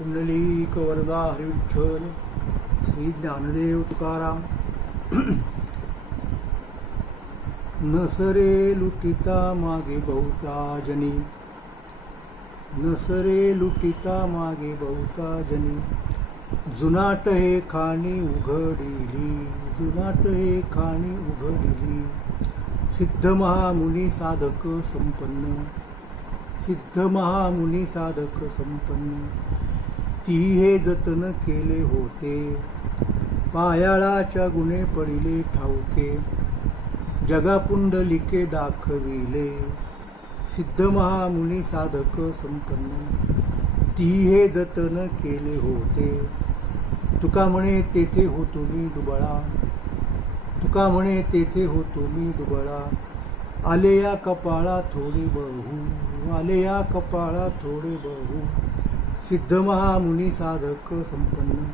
पुंडलिक वरदा हरिविठ्ठल श्री ज्ञानदेव तुकाराम. नसरे लुटिता मागे बहुता जनी, नसरे लुटिता मागे बहुता जनी, जुनाट हे खाणी उघडिली, जुनाट हे खाणी उघडिली. सिद्ध महामुनी साधक संपन्न, सिद्ध महामुनी साधक संपन्न, ती हे जतन केले होते. पायाळाच्या गुणे पडिले ठाऊके, जगा पुंडलिके दाखविले. सिद्ध महामुनी साधक संपन्न, ती हे जतन केले होते. तुका म्हणे तेथे होतो मी दुबळा, तुका म्हणे तेथे होतो मी दुबळा. आले या कपाळा थोडे बहु, आले या कपाळा थोडे बहु. सिद्ध महामुनी साधक संपन्न,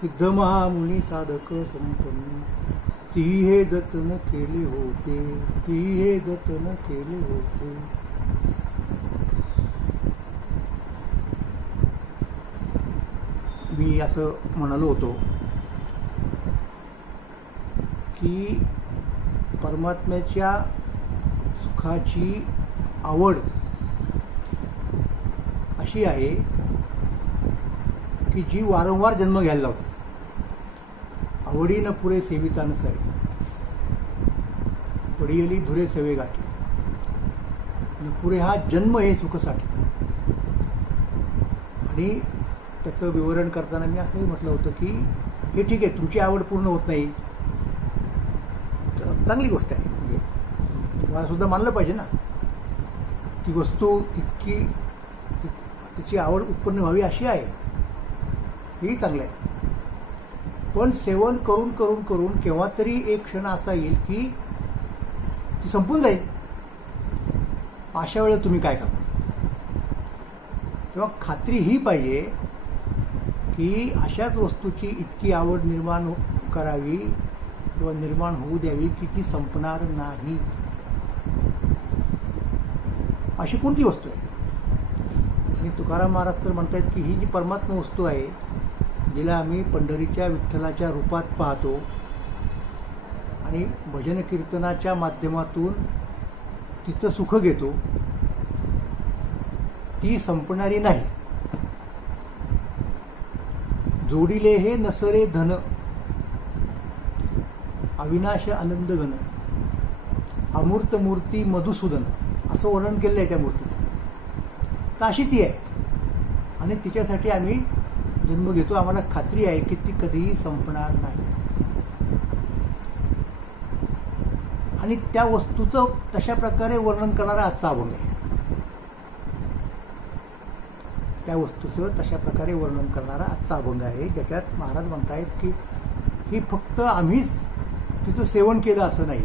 सिद्ध महामुनी साधक संपन्न, ती हे जतन केले होते, ती हे जतन केले होते. मी असं म्हणालो होतो की परमात्म्याच्या सुखाची आवड अशी आहे की जी वारंवार जन्म घ्यायला लावते. आवडीनं पुरे सेविता नसरे, पडियली धुरे सेवे गाठी. पुरे हा जन्म हे सुखसाठी. आणि त्याचं विवरण करताना मी असंही म्हटलं होतं की हे ठीक आहे, तुमची आवड पूर्ण होत नाही, चांगली गोष्ट आहे. म्हणजे तुम्हाला सुद्धा मानलं पाहिजे ना, ती वस्तू तितकी तिची आवड उत्पन्न व्हावी अशी आहे, हेही चांगलं आहे. पण सेवन करून करून करून केव्हा तरी एक क्षण असा येईल की ती संपून जाईल. अशा वेळेला तुम्ही काय करणार? तेव्हा खात्री ही पाहिजे की अशाच वस्तूची इतकी आवड निर्माण करावी किंवा निर्माण होऊ द्यावी की ती संपणार नाही. अशी कोणती वस्तू आहे? आणि तुकाराम महाराज तर म्हणतात की ही जी परमात्मा वस्तू आहे, जिला आम्ही पंढरीच्या विठ्ठलाच्या रूपात पाहतो आणि भजन कीर्तनाच्या माध्यमातून तिचं सुख घेतो, ती संपणारी नाही. जोडिले हे नसरे धन, अविनाश आनंद घन, अमूर्त मूर्ती मधुसूदन, असं वर्णन केलेलं आहे त्या मूर्तीचं. तर अशी ती आहे आणि तिच्यासाठी आम्ही जन्म घेतो. आम्हाला खात्री आहे की ती कधीही संपणार नाही. आणि त्या वस्तूचं तशा प्रकारे वर्णन करणारा आजचा अभंग आहे. त्या वस्तूचं तशा प्रकारे वर्णन करणारा आजचा अभंग आहे, ज्याच्यात महाराज म्हणतायत की ही फक्त आम्हीच तिचं सेवन केलं असं नाही,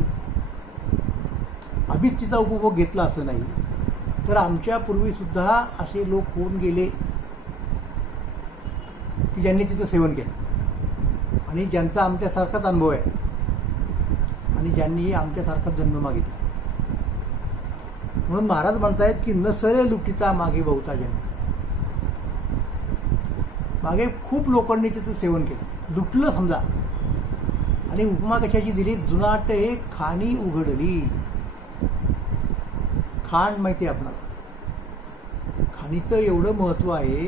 आम्हीच तिचा उपभोग घेतला असं नाही, तर आमच्या पूर्वीसुद्धा असे लोक होऊन गेले की ज्यांनी तिचं सेवन केलं आणि ज्यांचा आमच्यासारखाच अनुभव आहे आणि ज्यांनी आमच्यासारखाच जन्म मागितला. म्हणून महाराज म्हणतायत की नसरे लुटिता मागे बहुता जन. मागे खूप लोकांनी तिचं सेवन केलं, लुटलं समजा. आणि उपमा कशाची दिली? जुनाट हे खाणी उघडली. खाण माहिती आहे आपणाला, खाणीचं एवढं महत्त्व आहे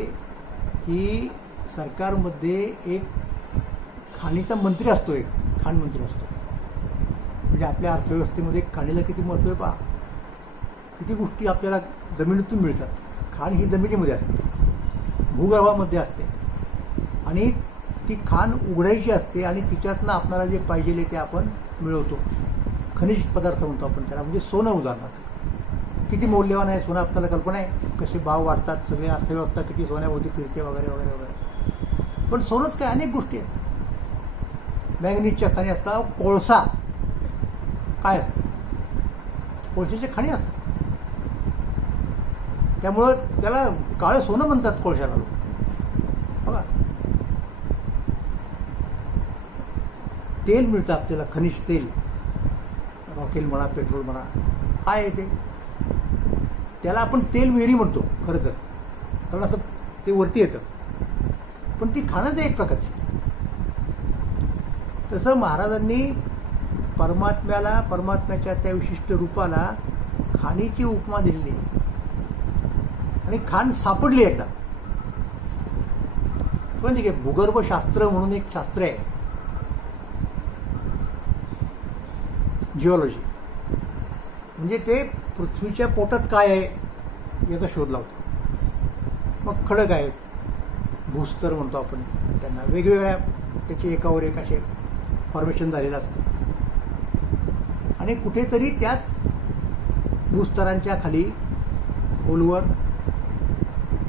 की सरकारमध्ये एक खाणीचा मंत्री असतो, एक खाण मंत्री असतो. म्हणजे आपल्या अर्थव्यवस्थेमध्ये खाणीला किती महत्त्व आहे पहा. किती गोष्टी आपल्याला जमिनीतून मिळतात. खाण ही जमिनीमध्ये असते, भूगर्भामध्ये असते आणि ती खाण उघडायची असते आणि तिच्यातनं आपल्याला जे पाहिजे ते आपण मिळवतो. खनिज पदार्थ म्हणतो आपण त्याला, म्हणजे सोनं उदाहरणार्थ. किती मौल्यवान आहे सोनं आपल्याला कल्पना आहे, कसे भाव वाढतात, सगळे अर्थव्यवस्था किती सोन्याभोवती फिरते वगैरे वगैरे वगैरे. पण सोनंच काय, अनेक गोष्टी आहेत. मॅंगनीजच्या खाणी असतात, कोळसा काय असतं, कोळशाच्या खाणी असतात. त्यामुळं त्याला काळं सोनं म्हणतात कोळशाला लोक. बघा, तेल मिळतं आपल्याला, खनिज तेल, रॉकेल म्हणा, पेट्रोल म्हणा, काय आहे ते? त्याला आपण तेल वेरी म्हणतो खरं तर, कारण असं ते वरती येतं. पण ती खाणंच आहे एक प्रकारची. तसं महाराजांनी परमात्म्याच्या त्या विशिष्ट रूपाला खाणीची उपमा दिलेली आहे. आणि खाण सापडली एकदा. पण ठीक आहे, भूगर्भशास्त्र म्हणून एक शास्त्र आहे, जिओलॉजी. म्हणजे ते पृथ्वीच्या पोटात काय आहे याचा शोध लावतो. मग खडक आहेत, भूस्तर म्हणतो आपण त्यांना, वेगवेगळ्या त्याचे एकावर एक असे फॉर्मेशन झालेलं असतं. आणि कुठेतरी त्याच भूस्तरांच्या खाली खोलवर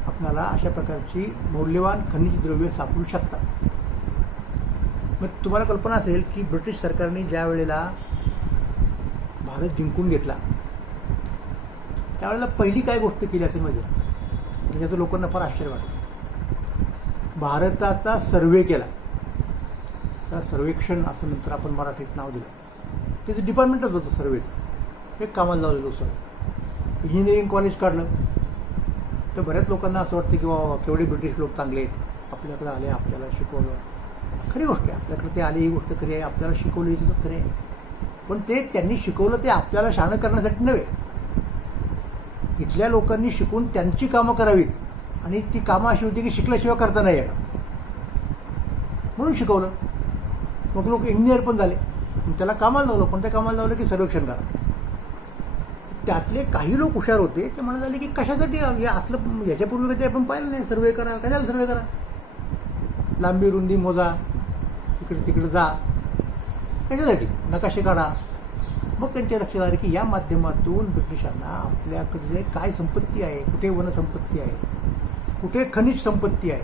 आपल्याला अशा प्रकारची मौल्यवान खनिज द्रव्ये सापडू शकतात. मग तुम्हाला कल्पना असेल की ब्रिटिश सरकारने ज्या वेळेला भारत जिंकून घेतला त्यावेळेला पहिली काय गोष्ट केली असेल म्हणजे ज्याचं लोकांना फार आश्चर्य वाटलं. भारताचा सर्वे केला. त्याला सर्वेक्षण असं नंतर आपण मराठीत नाव दिलं. त्याचं डिपार्टमेंटच होतं सर्वेचं. एक कामाला लावलेलं सगळं. इंजिनिअरिंग कॉलेज काढलं तर बऱ्याच लोकांना असं वाटतं की बाबा केवढे ब्रिटिश लोक चांगले आहेत, आपल्याकडे आले, आपल्याला शिकवलं. खरी गोष्ट आहे, आपल्याकडे ते आले ही गोष्ट खरी आहे, आपल्याला शिकवलं ही सुद्धा खरी आहे. पण ते त्यांनी शिकवलं ते आपल्याला शहाणं करण्यासाठी नव्हे. इथल्या लोकांनी शिकून त्यांची कामं करावीत आणि ती कामं अशी होती की शिकल्याशिवाय करता नाही येणार म्हणून शिकवलं. मग लोक इंजिनियर पण झाले. त्याला कामाला लावलं. कोणत्या कामाला लावलं की सर्वेक्षण करा. त्यातले काही लोक हुशार होते. ते म्हणत झाले की कशासाठी असलं, याच्यापूर्वी कधी आपण पाहिलं नाही. सर्वे करा, कशाला सर्वे करा, लांबी रुंदी मोजा, इकडे तिकडे जा, कशासाठी, नकाशे काढा. मग त्यांच्या लक्षात आलं की या माध्यमातून ब्रिटिशांना आपल्याकडे काय संपत्ती आहे, कुठे वनसंपत्ती आहे, कुठे खनिज संपत्ती आहे,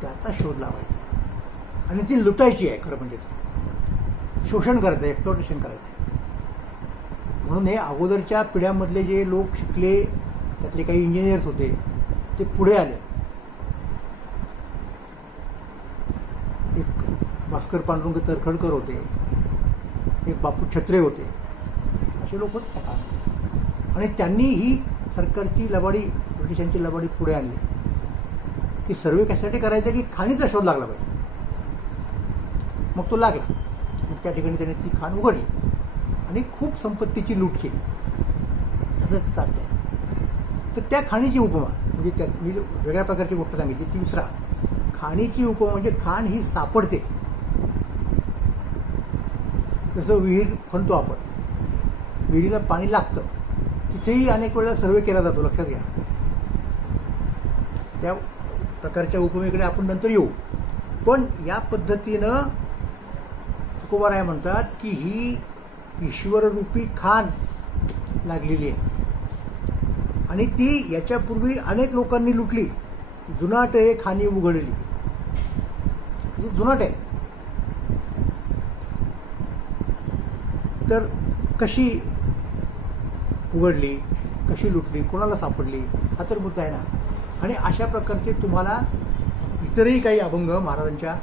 त्याचा शोध लावायचा आहे आणि ती लुटायची आहे. खरं म्हणजे शोषण करायचं आहे, एक्सप्लॉटेशन करायचं आहे. म्हणून हे अगोदरच्या पिढ्यामधले जे लोक शिकले त्यातले काही इंजिनियर्स होते ते पुढे आले. एक भास्कर पांडुरंग तरखडकर होते, एक बापू छत्रे होते, असे लोक होते त्या काळामध्ये. आणि त्यांनी ही सरकारची लबाडी, ब्रिटिशांची लबाडी पुढे आणली की सर्वे कशासाठी करायचा की खाणीचा शोध लागला पाहिजे. मग तो लागला. मग त्या ठिकाणी त्याने ती खाण उघडली आणि खूप संपत्तीची लूट केली, असं त्याचा अर्थ आहे. तर त्या खाणीची उपमा म्हणजे त्या मी वेगळ्या प्रकारची गोष्ट सांगितली ती विसरा. खाणीची उपमा म्हणजे खाण ही सापडते. जसं विहीर खणतो आपण, विहिरीला पाणी लागतं, तिथेही अनेक वेळेला सर्वे केला जातो, लक्षात घ्या. त्या प्रकारच्या उपमेकडे आपण नंतर येऊ. पण या पद्धतीनं तुकोबाराय म्हणतात की ही ईश्वररूपी खाण लागलेली आहे आणि ती याच्यापूर्वी अनेक लोकांनी लुटली. जुनाट हे खाणी उघडली, जुनाट आहे. तर कशी उघडली, कशी लुटली, कोणाला सापडली, हा तर मुद्दा आहे ना. आणि अशा प्रकारचे तुम्हाला इतरही काही अभंग महाराजांच्या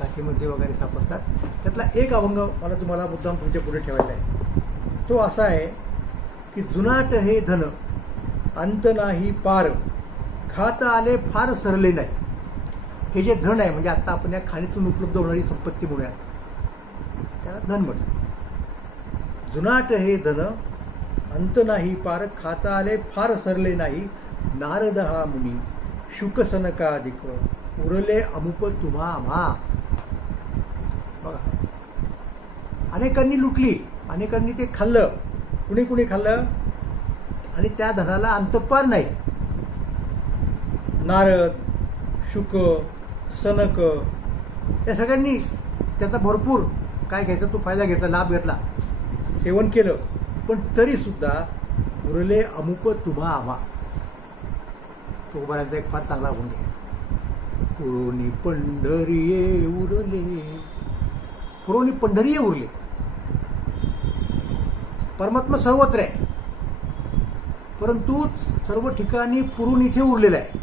गाथेमध्ये वगैरे सापडतात. त्यातला एक अभंग मला तुम्हाला मुद्दाम तुमच्या पुढे ठेवायचा आहे. तो असा आहे की जुनाट हे धन अंत नाही पार, खाता आले फार सरले नाही. हे जे धन आहे म्हणजे आता आपण या खाणीतून उपलब्ध होणारी संपत्ती म्हणूयात, त्याला धन म्हटलं. जुनाट हे धन अंत नाही पार, खाता आले फार सरले नाही. नारद हा मुनी शुक सनकाधिक, उरले अमुप तुम्हा आम्हा. बघा, अनेकांनी लुटली, अनेकांनी ते खाल्लं. कुणी कुणी खाल्लं आणि त्या धनाला अंतपार नाही. नारद, शुक, सनक या सगळ्यांनी त्याचा भरपूर काय घ्यायचा तो फायदा घेतला, लाभ घेतला, सेवन केलं. पण तरी सुद्धा उरले अमुप तुम्हा आम्हा. तो उभारायचा एक फार चांगला अभंग आहे. पुरोनी पंढरीये उरले, पुरोनी पंढरीये उरले. परमात्मा सर्वत्र आहे, परंतु सर्व ठिकाणी पुरून इथे उरलेला आहे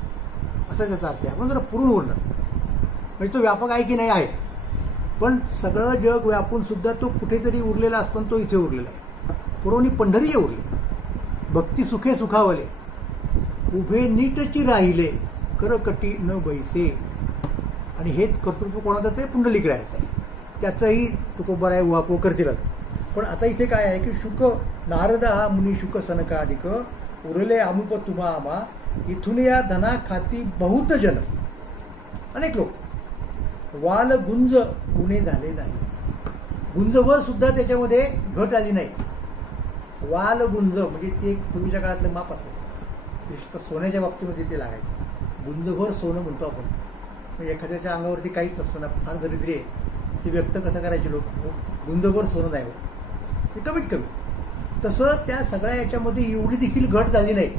असा त्याचा अर्थ आहे. आपण जरा पुरून उरलं म्हणजे तो व्यापक आहे की नाही आहे, पण सगळं जग व्यापून सुद्धा तो कुठेतरी उरलेला असतो, तो इथे उरलेला आहे. पुरोनी पंढरीये उरले, भक्ती सुखे सुखावले, उभे नीटची राहिले, करकटी न बैसे. आणि हे कर्तृत्व कोणाचं ते पुंडलिक राहायचं आहे. त्याचंही तुकोबर आहे उहापोह करतीलच. पण आता इथे काय आहे की शुक नारद हा मुनी शुक सनकाधिक उरले अमुप तुम्हा आम्हा इथून या धना खाती बहुत जन. अनेक लोक वाल गुंज उणे झाले नाही. गुंजवर सुद्धा त्याच्यामध्ये घट आली नाही. वाल गुंज म्हणजे ते एक पूर्वीच्या काळातलं माप असतं. विशेषतः सोन्याच्या बाबतीमध्ये ते लागायचं. गुंजभर सोनं म्हणतो आपण. म्हणजे एखाद्याच्या अंगावरती काहीच असतं ना, फार दरिद्री आहे, ते व्यक्त कसं करायचे लोक, गुंजभर सोनं नाही हो, हे कमीत कमी. तसं त्या सगळ्या याच्यामध्ये एवढी देखील घट झाली नाही.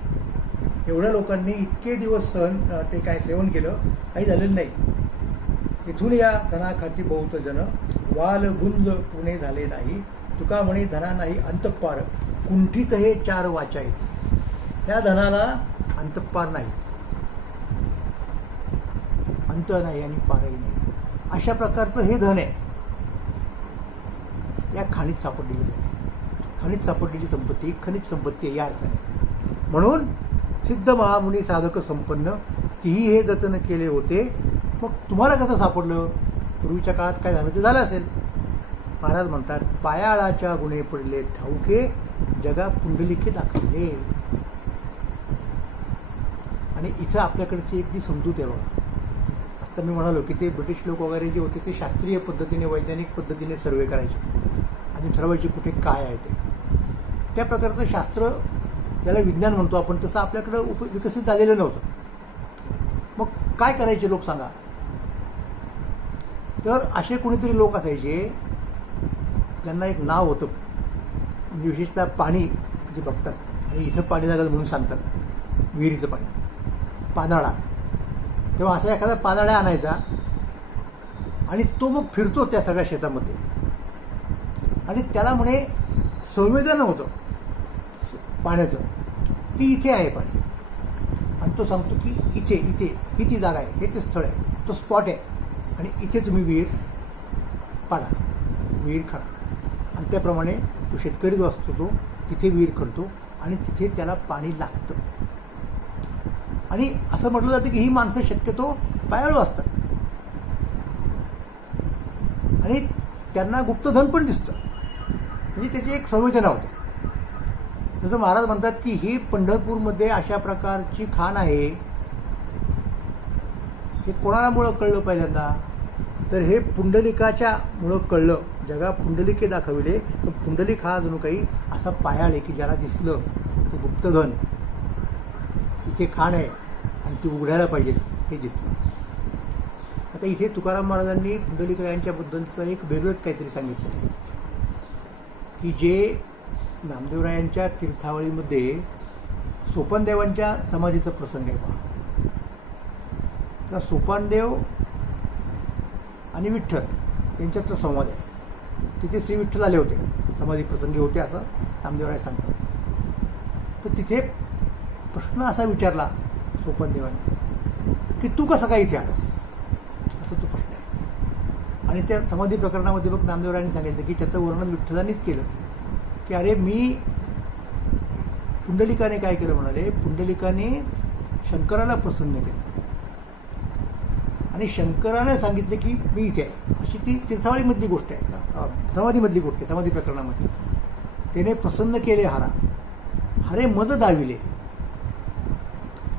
एवढ्या लोकांनी इतके दिवस ते काय सेवन केलं, काही झालेलं नाही. इथून या धनाखाती बहुत जन वाल गुंज उणे झाले नाही. तुका म्हणे धना नाही अंतपार कुंठित हे चार वाचा आहेत. त्या धनाला अंतपार नाही, अंत नाही आणि पारही नाही. अशा प्रकारचं हे धन आहे. या खाणीत सापडलेलं धन आहे. खाणीत सापडलेली संपत्ती खनिज संपत्ती आहे या अर्थाने. म्हणून सिद्ध महामुनी साधक संपन्न तीही हे जतन केले होते. मग तुम्हाला कसं सापडलं? पूर्वीच्या काळात काय झालं ते झालं असेल. महाराज म्हणतात पायाळाच्या गुणे पडले ठाऊके जगा पुंडलिके दाखवले. आणि इथं आपल्याकडची एक जी समजूत आहे बघा. आता मी म्हणालो की ते ब्रिटिश लोक वगैरे जे होते ते शास्त्रीय पद्धतीने वैज्ञानिक पद्धतीने सर्वे करायचे आणि ठरवायचे कुठे काय आहे ते. त्या प्रकारचं शास्त्र ज्याला विज्ञान म्हणतो आपण तसं आपल्याकडं विकसित झालेलं नव्हतं. मग काय करायचे लोक सांगा? तर असे कोणीतरी लोक असायचे ज्यांना एक नाव होतं. म्हणजे विशेषतः पाणी जे बघतात आणि इथं पाणी लागलं म्हणून सांगतात, विहिरीचं पाणी, पानाळा. तेव्हा असा एखादा पानाळा आणायचा आणि तो मग फिरतो त्या सगळ्या शेतामध्ये आणि त्याला म्हणे संवेदन होतं पाण्याचं की इथे आहे पाणी. आणि तो सांगतो की इथे इथे ही ती जागा आहे, हे ते स्थळ आहे, तो स्पॉट आहे आणि इथे तुम्ही विहीर पाडा, विहीर खणा. आणि त्याप्रमाणे तो शेतकरी जो असतो तो तिथे विहीर खणतो आणि तिथे त्याला पाणी लागतं. आणि असं म्हटलं जातं की ही माणसं शक्यतो पायाळू असतात आणि त्यांना गुप्तधन पण दिसतं. म्हणजे त्याची एक संवेदना होते. जसं महाराज म्हणतात की ही पंढरपूरमध्ये अशा प्रकारची खाण आहे. हे कोणाला मुळं कळलं पहिल्यांदा? तर हे पुंडलिकाच्या मुळं कळलं. जगा पुंडलिके दाखविले. तर पुंडलिक हा जणू काही असा पायाळ आहे की ज्याला दिसलं ते गुप्तधन इथे खाण आहे आणि ती उघडायला पाहिजे हे दिसलं. आता इथे तुकाराम महाराजांनी पुंडलिकरायांच्याबद्दलचं एक वेगळंच काहीतरी सांगितलं आहे की जे नामदेवरायांच्या तीर्थावळीमध्ये सोपानदेवांच्या समाधीचा प्रसंग आहे पहा. तर सोपानदेव आणि विठ्ठल यांच्यातला संवाद आहे. तिथे श्री विठ्ठल आले होते, समाधी प्रसंगी होते असं नामदेवराय सांगतात. तर तिथे प्रश्न असा विचारला सोपानदेवाने की तू कसं काय इथे आलास, असा तो प्रश्न आहे. आणि त्या समाधी प्रकरणामध्ये मग नामदेवरायांनी सांगितलं की त्याचं वर्णन विठ्ठलांनीच केलं की अरे मी पुंडलिकाने काय केलं म्हणाले, पुंडलिकाने शंकराला प्रसन्न केलं आणि शंकराने सांगितलं की मी इथे आहे. अशी ती तीर्थावळीमधली गोष्ट आहे, समाधीमधली गोष्ट आहे. समाधी प्रकरणामध्ये त्याने प्रसन्न केले हारा, हरे मज दाविले,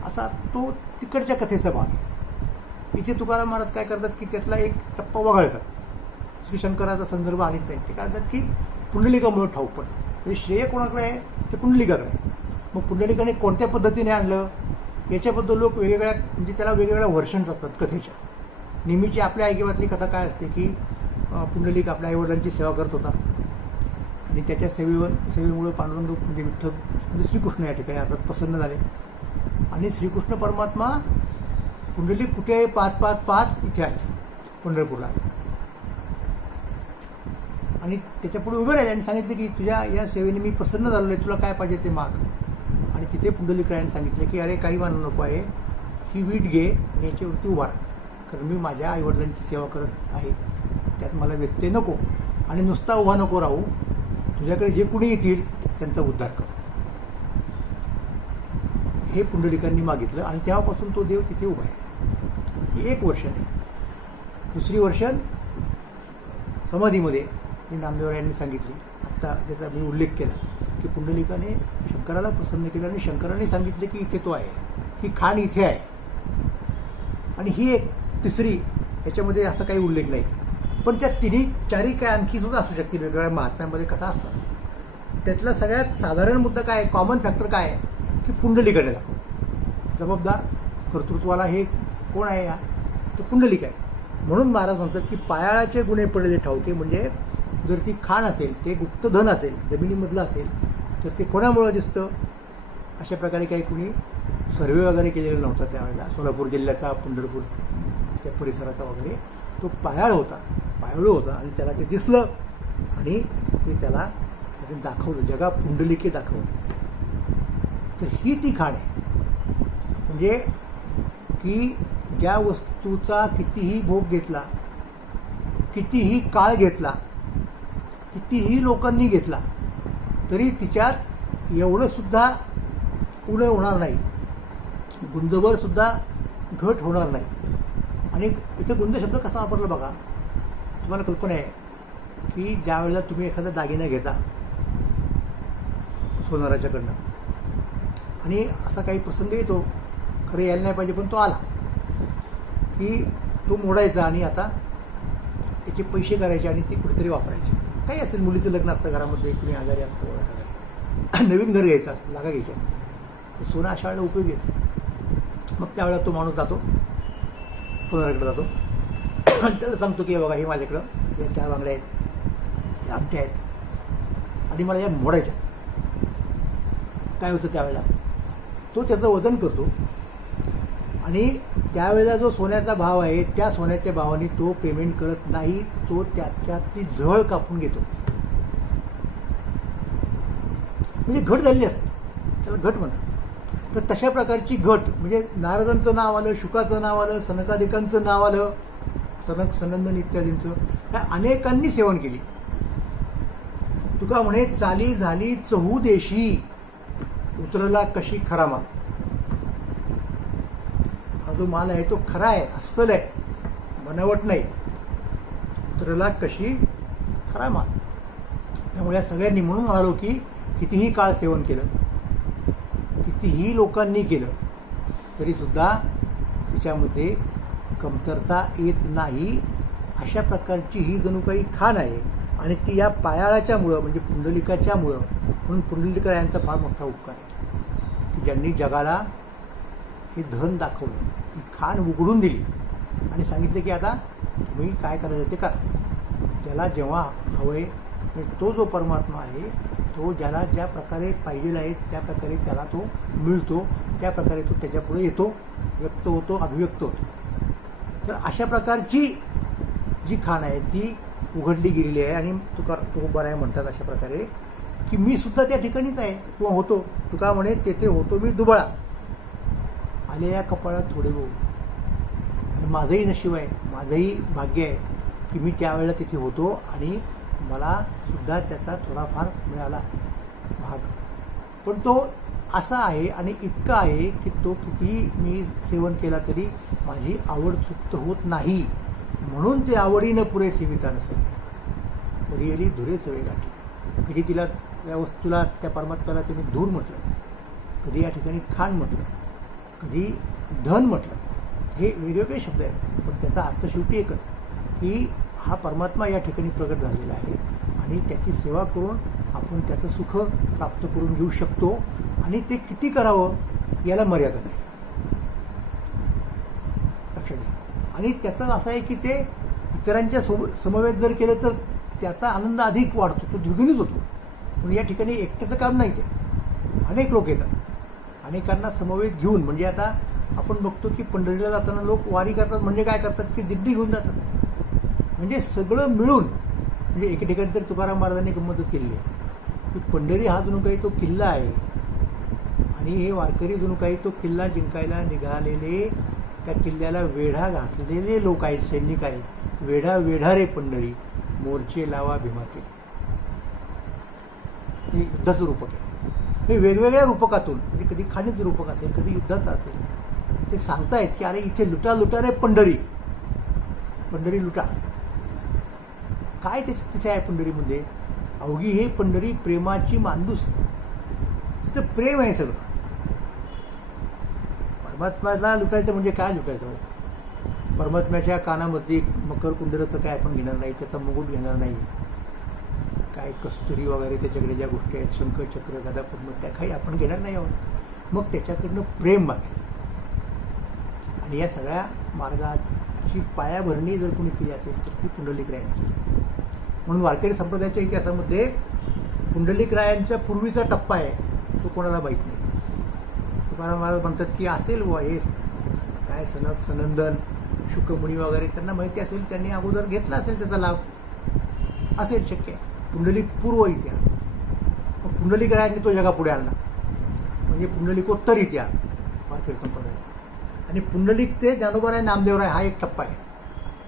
असा तो तिकडच्या कथेचा भाग आहे. इथे तुकाराम महाराज काय करतात की त्यातला एक टप्पा वगळतात. श्री शंकराचा संदर्भ आणत नाही. ते काय करतात की पुंडलिकामुळे ठाऊक पडलं. म्हणजे श्रेय कोणाकडे आहे? ते पुंडलिकाकडे आहे. मग पुंडलिकाने कोणत्या पद्धतीने आणलं याच्याबद्दल लोक वेगवेगळ्या म्हणजे त्याला वेगवेगळ्या व्हर्शन्स असतात कथेच्या. नेहमीची आपल्या ऐकिवातली कथा काय असते की पुंडलिक आपल्या आईवडिलांची सेवा करत होता आणि त्याच्या सेवेमुळे पांडुरंग म्हणजे विठ्ठल म्हणजे श्रीकृष्ण या ठिकाणी अर्थात प्रसन्न झाले. आणि श्रीकृष्ण परमात्मा पुंडलिक कुठे आहे पाहत पाहत पाहत इथे आले, पंढरपूरला आले आणि त्याच्यापुढे उभे राहिले आणि सांगितले की तुझ्या या सेवेने मी प्रसन्न झालो आहे, तुला काय पाहिजे ते माग. आणि तिथे पुंडलिकरायाने सांगितले की अरे काही मानू नको आहे, ही वीट घे आणि याच्यावरती उभा राहा, कारण मी माझ्या आईवडिलांची सेवा करत आहे, त्यात मला व्यत्यय नको आणि नुसता उभा नको राहू, तुझ्याकडे जे कुणी येतील त्यांचा उद्धार कर. हे पुंडलिकांनी मागितलं आणि तेव्हापासून तो देव तिथे उभा आहे. ही एक वर्ष नाही. दुसरी वर्षन समाधीमध्ये मी नामदेवरायांनी सांगितली, आत्ता ज्याचा मी उल्लेख केला की पुंडलिकाने शंकराला प्रसन्न केलं आणि शंकराने सांगितले की इथे तो आहे, ही खाण इथे आहे. आणि ही एक तिसरी, याच्यामध्ये असा काही उल्लेख नाही, पण त्या तिन्ही चारी काय आणखी सुद्धा असू शकतील. वेगवेगळ्या महात्म्यांमध्ये कथा असतात. त्यातला सगळ्यात साधारण मुद्दा काय आहे, कॉमन फॅक्टर काय आहे की पुंडलिकाने दाखवलं. जबाबदार कर्तृत्वाला हे कोण आहे, हा तर पुंडलिक आहे. म्हणून महाराज म्हणतात की पायाळाचे गुन्हे पडलेले ठाऊके, म्हणजे जर ती खाण असेल, ते गुप्तधन असेल, जमिनीमधलं असेल, तर ते कोणामुळं दिसतं. अशा प्रकारे काही कुणी सर्वे वगैरे केलेला नव्हता त्यावेळेला. सोलापूर जिल्ह्याचा, पंढरपूर त्या परिसराचा वगैरे तो पायाळ होता, पायाळू होता, आणि त्याला ते दिसलं आणि ते त्याला दाखवलं, जगा पुंडलिके दाखवलं. तर ही ती खाण आहे. म्हणजे की ज्या वस्तूचा कितीही भोग घेतला, कितीही काळ घेतला, कितीही लोकांनी घेतला, तरी तिच्यात एवढं सुद्धा उणं होणार नाही, गुंजभर सुद्धा घट होणार नाही. आणि इथे गुंज शब्द कसा वापरला बघा, तुम्हाला कल्पना आहे की ज्या वेळेला तुम्ही एखादा दागिना घेता सोनाराच्याकडनं, आणि असा काही प्रसंग येतो, खरं यायला नाही पाहिजे पण तो आला, की तो मोडायचा आणि आता त्याचे पैसे करायचे आणि ते कुठेतरी वापरायचे. काही असेल, मुलीचं लग्न असतं घरामध्ये, कुणी आजारी असतं वगैरे, नवीन घर घ्यायचं असतं, जागा घ्यायची असते, सोनं अशा वेळेला उपयोग येतो. मग त्यावेळेला तो माणूस जातो, सोनाराकडे जातो आणि त्याला सांगतो की बघा, हे माझ्याकडं या 4 बांगड्या आहेत, त्या अंगठ्या आहेत आणि मला या मोडायच्या. काय होतं त्यावेळेला, तो त्याचं वजन करतो आणि त्यावेळेला जो सोन्याचा भाव आहे त्या सोन्याच्या भावाने तो पेमेंट करत नाही, तो त्याच्यातली झळ कापून घेतो. म्हणजे घट झालेली असते, त्याला घट म्हणतात. तर तशा प्रकारची घट, म्हणजे नारदांचं नाव आलं, शुकाचं नाव आलं, सनकादिकांचं नाव आलं, सनक सनंदन इत्यादींचं, ह्या अनेकांनी सेवन केली. तुका म्हणे चाली झाली चहू देशी, उतरला कशी खरा माल. हा जो माल आहे तो खरा आहे, अस्सल आहे, बनावट नाही. उतरला कशी खरा माल. त्यामुळे या सगळ्यांनी, म्हणून म्हणालो की कितीही काळ सेवन केलं, कितीही लोकांनी केलं, तरी सुद्धा तिच्यामध्ये कमतरता येत नाही. अशा प्रकारची ही जणू काही खाण आहे. आणि ती या पायाळाच्या मुळं, म्हणजे पुंडलिकाच्या मुळं, म्हणून पुंडलिक यांचा फार मोठा उपकार आहे की ज्यांनी जगाला हे धन दाखवलं, ही खाण उघडून दिली आणि सांगितलं की आता तुम्ही काय करायचं ते करा. ज्याला जेव्हा हवंय, तो जो परमात्मा आहे, तो ज्याला ज्या प्रकारे पाहिजेला आहे त्या प्रकारे त्याला तो मिळतो, त्या प्रकारे तो त्याच्यापुढे येतो, व्यक्त होतो, अभिव्यक्त होतो. तर अशा प्रकारची जी खाण आहे ती उघडली गेलेली आहे. आणि तो बरं आहे म्हणतात अशा प्रकारे की मी सुद्धा त्या ठिकाणीच आहे किंवा होतो. तुका म्हणे तेथे होतो मी दुबळा, आले या कपाळात थोडे भाऊ. आणि माझंही नशीब आहे, माझंही भाग्य आहे की मी त्यावेळेला तिथे होतो आणि मला सुद्धा त्याचा थोडाफार मिळाला भाग. पण तो असा आहे आणि इतका आहे की तो कितीही मी सेवन केला तरी माझी आवड चुकत होत नाही. म्हणून ते आवडीनं पुरे सीमिता नसेल, परियली धुरे सवे गाठी. कधी तिला त्या वस्तूला, त्या परमात्म्याला त्यांनी धूर म्हटलं, कधी या ठिकाणी खाण म्हटलं, कधी धन म्हटलं. हे वेगवेगळे शब्द आहेत, पण त्याचा अर्थ शेवटी एकच की हा परमात्मा या ठिकाणी प्रगट झालेला आहे आणि त्याची सेवा करून आपण त्याचं सुख प्राप्त करून घेऊ शकतो. आणि ते किती करावं याला मर्यादा नाही, लक्षात घ्या. आणि त्याचं असं आहे की ते इतरांच्या समवेत जर केलं तर त्याचा आनंद अधिक वाढतो, तो द्विगुणित होतो. पण या ठिकाणी एकट्याचं काम नाही, ते अनेक लोक येतात, अनेकांना समवेत घेऊन. म्हणजे आता आपण बघतो की पंढरीला जाताना लोक वारी करतात, म्हणजे काय करतात की दिंडी घेऊन जातात. म्हणजे सगळं मिळून, म्हणजे एके ठिकाणी तर तुकाराम महाराजांनी गंमतच केलेली आहे की पंढरी हा जणू काही तो किल्ला आहे आणि हे वारकरी जणू काही तो किल्ला जिंकायला निघालेले, त्या किल्ल्याला वेढा घातलेले लोक आहेत, सैनिक आहेत. वेढा वेढा रे पंढरी, मोर्चे लावा भीमाते. हे युद्धाचं रूपक आहे. हे वेगवेगळ्या रूपकातून, म्हणजे कधी खाणीचं रूपक असेल, कधी युद्धाचं असेल, ते सांगतायत की अरे इथे लुटा लुटा रे पंढरी. पंढरी लुटा. काय तिथे आहे पंढरीमध्ये? अवघी हे पंढरी प्रेमाची माणूस. तिथं प्रेम आहे सगळं. परमात्म्याला लुटायचं म्हणजे काय लुटायचं? परमात्म्याच्या कानामध्ये मकर कुंडल तर काय आपण घेणार नाही, त्याचा मुकुट घेणार नाही, काय कस्तुरी वगैरे त्याच्याकडे ज्या गोष्टी आहेत, शंख चक्र गदा पद्म, त्या काही आपण घेणार नाही आहोत. मग त्याच्याकडनं प्रेम मागायचं. आणि या सगळ्या मार्गाची पायाभरणी जर कोणी केली असेल तर ती पुंडलिकरायांनी केली. म्हणून वारकरी संप्रदायाच्या इतिहासामध्ये पुंडलिकरायांच्या पूर्वीचा टप्पा आहे तो कोणाला माहीत नाही. तुकाराम महाराज म्हणतात की असेल बुवा हे काय सनक सनंदन शुकमुनी वगैरे त्यांना माहिती असेल, त्यांनी अगोदर घेतला असेल त्याचा लाभ, असेल शक्य आहे. पुंडलिक पूर्व इतिहास. मग पुंडलिकरायांनी तो जगापुढे आणला म्हणजे पुंडलिकोत्तर इतिहास वारकरी संप्रदायाचा. आणि पुंडलिक ते ज्ञानोबाराय नामदेवराय हा एक टप्पा आहे.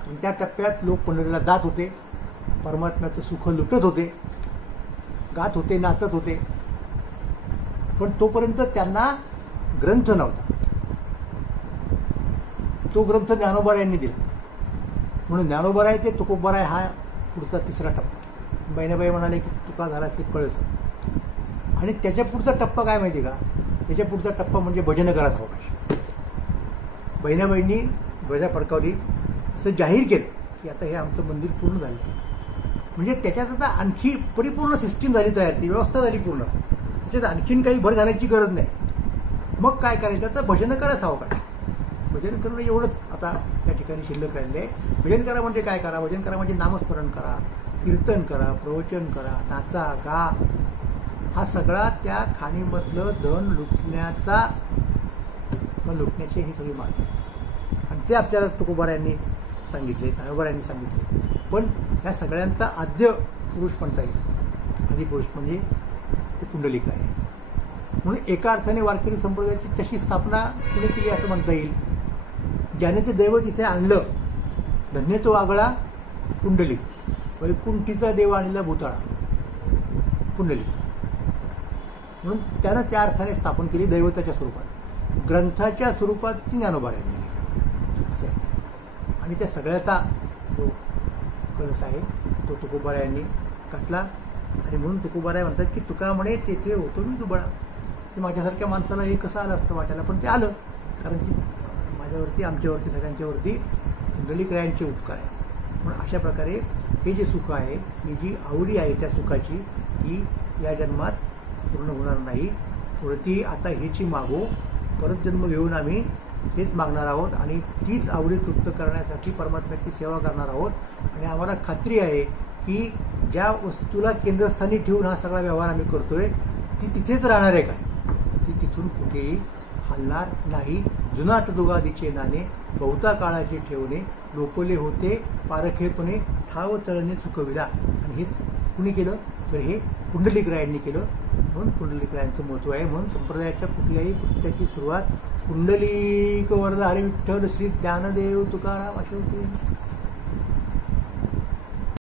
आणि त्या टप्प्यात लोक पंढरीला जात होते, परमात्म्याचं सुख लुटत होते, गात होते, नाचत होते. पण तोपर्यंत त्यांना ग्रंथ नव्हता. तो ग्रंथ ज्ञानोबारायांनी दिला. म्हणून ज्ञानोबाराय ते तुकोबाराय हा पुढचा तिसरा टप्पा. बहिणाबाई म्हणाले की तुका झाला असे कळस. आणि त्याच्या पुढचा टप्पा काय माहिती का? त्याच्या पुढचा टप्पा म्हणजे भजन करा सावकाश. बहिणाबाईंनी ध्वजा फडकावली, असं जाहीर केलं की आता हे आमचं मंदिर पूर्ण झालं आहे. म्हणजे त्याच्यात आता आणखी परिपूर्ण सिस्टीम झाली तयार, ती व्यवस्था झाली पूर्ण. त्याच्यात आणखीन काही भर घालायची गरज नाही. मग काय करायचं? तर भजन करा सावकाश. भजन करणं एवढंच आता या ठिकाणी शिल्लक राहिलं आहे. भजन करा म्हणजे काय करा? भजन करा म्हणजे नामस्मरण करा, कीर्तन करा, प्रवचन करा, नाचा, गा. हा सगळा त्या खाणीमधलं धन लुटण्याचा लुटण्याचे हे सगळे मार्ग आहेत. आणि ते आपल्याला तुकोबारायांनी सांगितले, ज्ञानोबारायांनी सांगितले. पण ह्या सगळ्यांचा आद्य पुरुष म्हणता येईल. आदी पुरुष म्हणजे ते पुंडलिकराय आहे. म्हणून एका अर्थाने वारकरी संप्रदायाची तशी स्थापना कुणी केली असं म्हणता येईल. ज्याने ते दैवत इथे आणलं, धन्य तो वागळा पुंडलिक, वैकुंठीचा देव आणला भूताळा, पुंडलिक. म्हणून त्यानं त्या अर्थाने स्थापन केली दैवताच्या स्वरूपात. ग्रंथाच्या स्वरूपात ती ज्ञानोबारायांनी केली असं आहे. आणि त्या सगळ्याचा जो कळस आहे तो तुकोबारायांनी घातला. आणि म्हणून तुकोबाराय म्हणतात की तुका म्हणे तेथे होतो मी दुबळा. माझ्यासारख्या माणसाला हे कसं आलं असतं वाटायला, पण ते आलं. कारण की माझ्यावरती, आमच्यावरती, सगळ्यांच्यावरती पुंडलिकरायांचे उपकार आहे. म्हणून अशा प्रकारे हे जे सुख आहे, ही जी आवडी आहे त्या सुखाची, ती या जन्मात पूर्ण होणार नाही. पुढती आता हीची मागो, परत जन्म घेऊन आम्ही हेच मागणार आहोत. आणि तीच आवडी तृप्त करण्यासाठी परमात्म्याची सेवा करणार आहोत. आणि आम्हाला खात्री आहे की ज्या वस्तूला केंद्रस्थानी ठेवून हा सगळा व्यवहार आम्ही करतोय ती तिथेच राहणार आहे काय? ती तिथून कुठेही हलणार नाही. जुनाट दुगादीचे नाणे बहुता काळाचे ठेवणे, लोपले होते पारखेपणे ठाव तळणे चुकविला. आणि हे कुणी केलं? तर हे पुंडलिकरायांनी केलं. म्हणून पुंडलिकरायांचं महत्त्व आहे. म्हणून संप्रदायाच्या कुठल्याही कृत्याची सुरुवात पुंडलिक वरद हरी विठ्ठल श्री ज्ञानदेव तुकाराम अशी होते.